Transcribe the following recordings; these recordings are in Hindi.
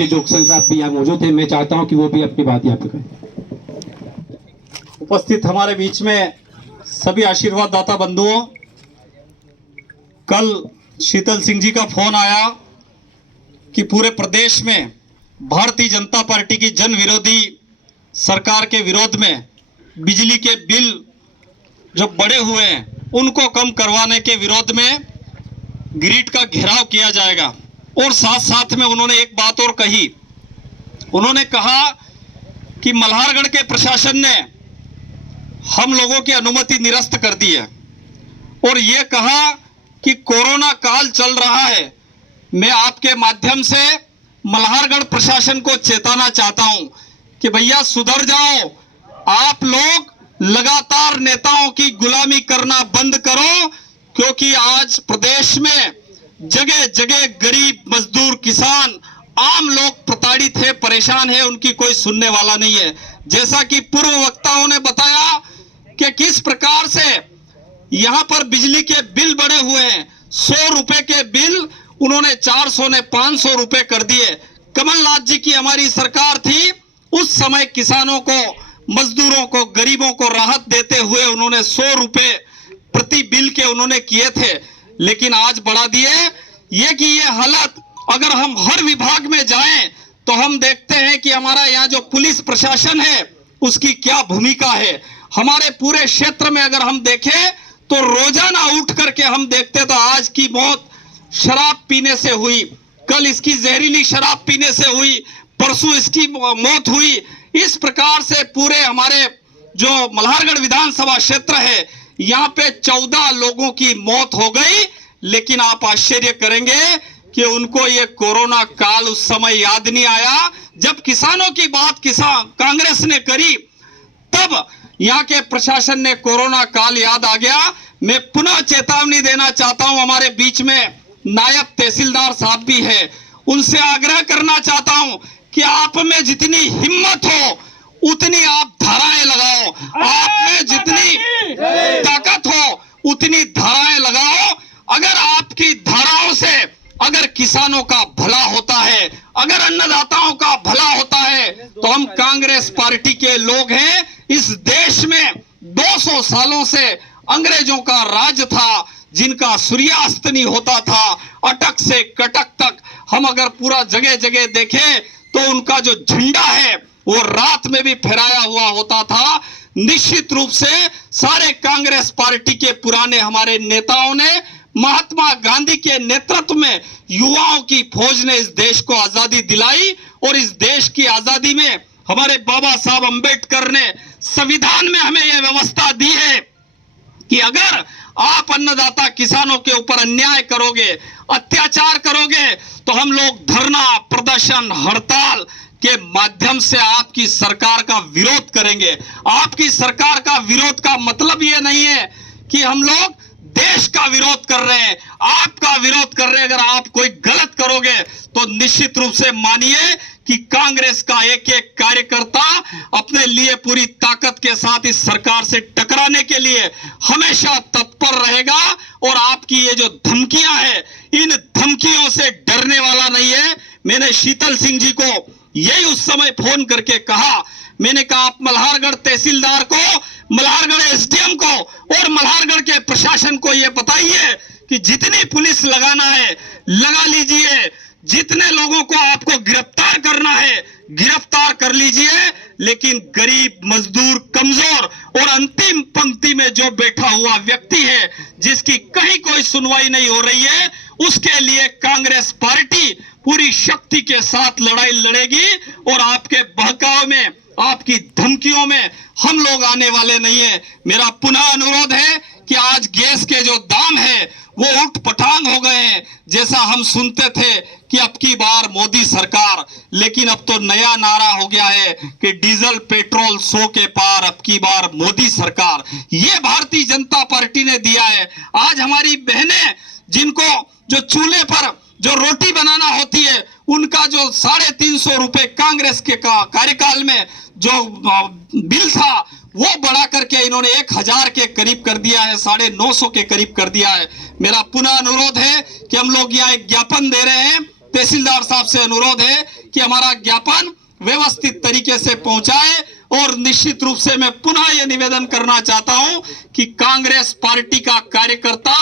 जोक्सन साहब भी यहाँ मौजूद है, मैं चाहता हूँ कि वो भी अपनी बात यहाँ पे करें। उपस्थित हमारे बीच में सभी आशीर्वाद दाता बंधुओं, कल शीतल सिंह जी का फोन आया कि पूरे प्रदेश में भारतीय जनता पार्टी की जन विरोधी सरकार के विरोध में बिजली के बिल जो बढ़े हुए हैं उनको कम करवाने के विरोध में ग्रिड का घेराव किया जाएगा। और साथ साथ में उन्होंने एक बात और कही, उन्होंने कहा कि मल्हारगढ़ के प्रशासन ने हम लोगों की अनुमति निरस्त कर दी है और ये कहा कि कोरोना काल चल रहा है। मैं आपके माध्यम से मल्हारगढ़ प्रशासन को चेताना चाहता हूं कि भैया सुधर जाओ, आप लोग लगातार नेताओं की गुलामी करना बंद करो, क्योंकि आज प्रदेश में जगह जगह गरीब मजदूर किसान आम लोग प्रताड़ित है, परेशान है, उनकी कोई सुनने वाला नहीं है। जैसा कि पूर्व वक्ताओं ने बताया कि किस प्रकार से यहां पर बिजली के बिल बढ़े हुए हैं। 100 रुपए के बिल उन्होंने 400 ने 500 रुपए कर दिए। कमलनाथ जी की हमारी सरकार थी, उस समय किसानों को, मजदूरों को, गरीबों को राहत देते हुए उन्होंने 100 रुपए प्रति बिल के उन्होंने किए थे, लेकिन आज बढ़ा दिए। ये कि ये हालत अगर हम हर विभाग में जाएं तो हम देखते हैं कि हमारा यहाँ जो पुलिस प्रशासन है उसकी क्या भूमिका है। हमारे पूरे क्षेत्र में अगर हम देखें तो रोजाना उठ करके हम देखते तो आज की मौत शराब पीने से हुई, कल इसकी जहरीली शराब पीने से हुई, परसों इसकी मौत हुई। इस प्रकार से पूरे हमारे जो मल्हारगढ़ विधानसभा क्षेत्र है यहाँ पे 14 लोगों की मौत हो गई। लेकिन आप आश्चर्य करेंगे कि उनको ये कोरोना काल उस समय याद नहीं आया। जब किसानों की बात कांग्रेस ने करी तब यहाँ के प्रशासन ने कोरोना काल याद आ गया। मैं पुनः चेतावनी देना चाहता हूं, हमारे बीच में नायब तहसीलदार साहब भी है, उनसे आग्रह करना चाहता हूं कि आप में जितनी हिम्मत हो उतनी आप धाराएं लगाओ, आप में जितनी ताकत हो उतनी धाराएं लगाओ। अगर आपकी धाराओं से अगर किसानों का भला होता है, अगर अन्नदाताओं का भला होता है, तो हम कांग्रेस पार्टी के लोग हैं। इस देश में 200 सालों से अंग्रेजों का राज था, जिनका सूर्यास्त नहीं होता था, अटक से कटक तक हम अगर पूरा जगह जगह देखें तो उनका जो झंडा है वो रात में भी फहराया हुआ होता था। निश्चित रूप से सारे कांग्रेस पार्टी के पुराने हमारे नेताओं ने, महात्मा गांधी के नेतृत्व में युवाओं की फौज ने इस देश को आजादी दिलाई और इस देश की आजादी में हमारे बाबा साहब अंबेडकर ने संविधान में हमें यह व्यवस्था दी है कि अगर आप अन्नदाता किसानों के ऊपर अन्याय करोगे, अत्याचार करोगे, तो हम लोग धरना, प्रदर्शन, हड़ताल के माध्यम से आपकी सरकार का विरोध करेंगे। आपकी सरकार का विरोध का मतलब यह नहीं है कि हम लोग देश का विरोध कर रहे हैं, आपका विरोध कर रहे हैं। अगर आप कोई गलत करोगे तो निश्चित रूप से मानिए कि कांग्रेस का एक एक कार्यकर्ता अपने लिए पूरी ताकत के साथ इस सरकार से टकराने के लिए हमेशा तत्पर रहेगा। और आपकी ये जो धमकियां हैं, इन धमकियों से डरने वाला नहीं है। मैंने शीतल सिंह जी को यही उस समय फोन करके कहा, मैंने कहा आप मल्हारगढ़ तहसीलदार को, मल्हारगढ़ एसडीएम को और मल्हारगढ़ के प्रशासन को यह बताइए कि जितनी पुलिस लगाना है लगा लीजिए, जितने लोगों को आपको गिरफ्तार करना है गिरफ्तार कर लीजिए, लेकिन गरीब, मजदूर, कमजोर और अंतिम पंक्ति में जो बैठा हुआ व्यक्ति है जिसकी कहीं कोई सुनवाई नहीं हो रही है, उसके लिए कांग्रेस पार्टी पूरी शक्ति के साथ लड़ाई लड़ेगी। और आपके बहकाव में, आपकी धमकियों में हम लोग आने वाले नहीं है। मेरा पुनः अनुरोध है कि आज गैस के जो दाम है वो उठ पटांग हो गए हैं। जैसा हम सुनते थे कि अब की बार मोदी सरकार, लेकिन अब तो नया नारा हो गया है कि डीजल पेट्रोल 100 के पार, अब की बार मोदी सरकार। ये भारतीय जनता पार्टी ने दिया है। आज हमारी बहनें जिनको जो चूल्हे पर जो रोटी बनाना होती है, उनका जो 350 रुपए कांग्रेस के कार्यकाल में जो बिल था वो बढ़ा करके इन्होंने 1000 के करीब कर दिया है, 950 के करीब कर दिया है। मेरा पुनः अनुरोध है कि हम लोग यहाँ एक ज्ञापन दे रहे हैं, तहसीलदार साहब से अनुरोध है कि कि हमारा ज्ञापन व्यवस्थित तरीके से पहुंचाए। और निश्चित रूप से मैं पुनः यह निवेदन करना चाहता हूं कि कांग्रेस पार्टी का कार्यकर्ता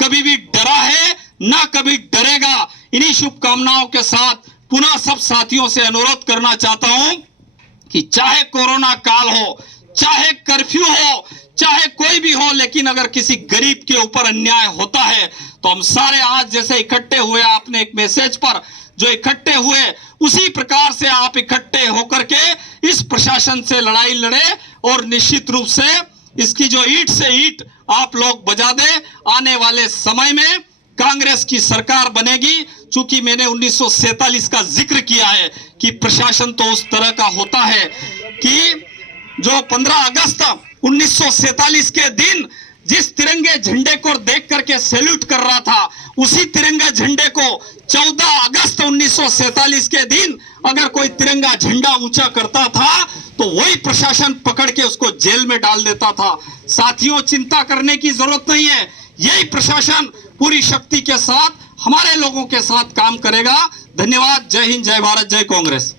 कभी भी डरा है ना कभी डरेगा। इन्हीं शुभकामनाओं के साथ पुनः सब साथियों से अनुरोध करना चाहता हूं कि चाहे कोरोना काल हो, चाहे कर्फ्यू हो, चाहे कोई भी हो, लेकिन अगर किसी गरीब के ऊपर अन्याय होता है तो हम सारे आज जैसे इकट्ठे हुए, आपने एक मैसेज पर जो इकट्ठे हुए, उसी प्रकार से आप इकट्ठे होकर के इस प्रशासन से लड़ाई लड़े और निश्चित रूप से इसकी जो ईंट से ईंट आप लोग बजा दे। आने वाले समय में कांग्रेस की सरकार बनेगी। चूंकि मैंने 1947 का जिक्र किया है कि प्रशासन तो उस तरह का होता है कि जो 15 अगस्त 1947 के दिन जिस तिरंगे झंडे को देख करके सैल्यूट कर रहा था, उसी तिरंगे झंडे को 14 अगस्त 1947 के दिन अगर कोई तिरंगा झंडा ऊंचा करता था तो वही प्रशासन पकड़ के उसको जेल में डाल देता था। साथियों, चिंता करने की जरूरत नहीं है। यही प्रशासन पूरी शक्ति के साथ हमारे लोगों के साथ काम करेगा। धन्यवाद। जय हिंद, जय भारत, जय कांग्रेस।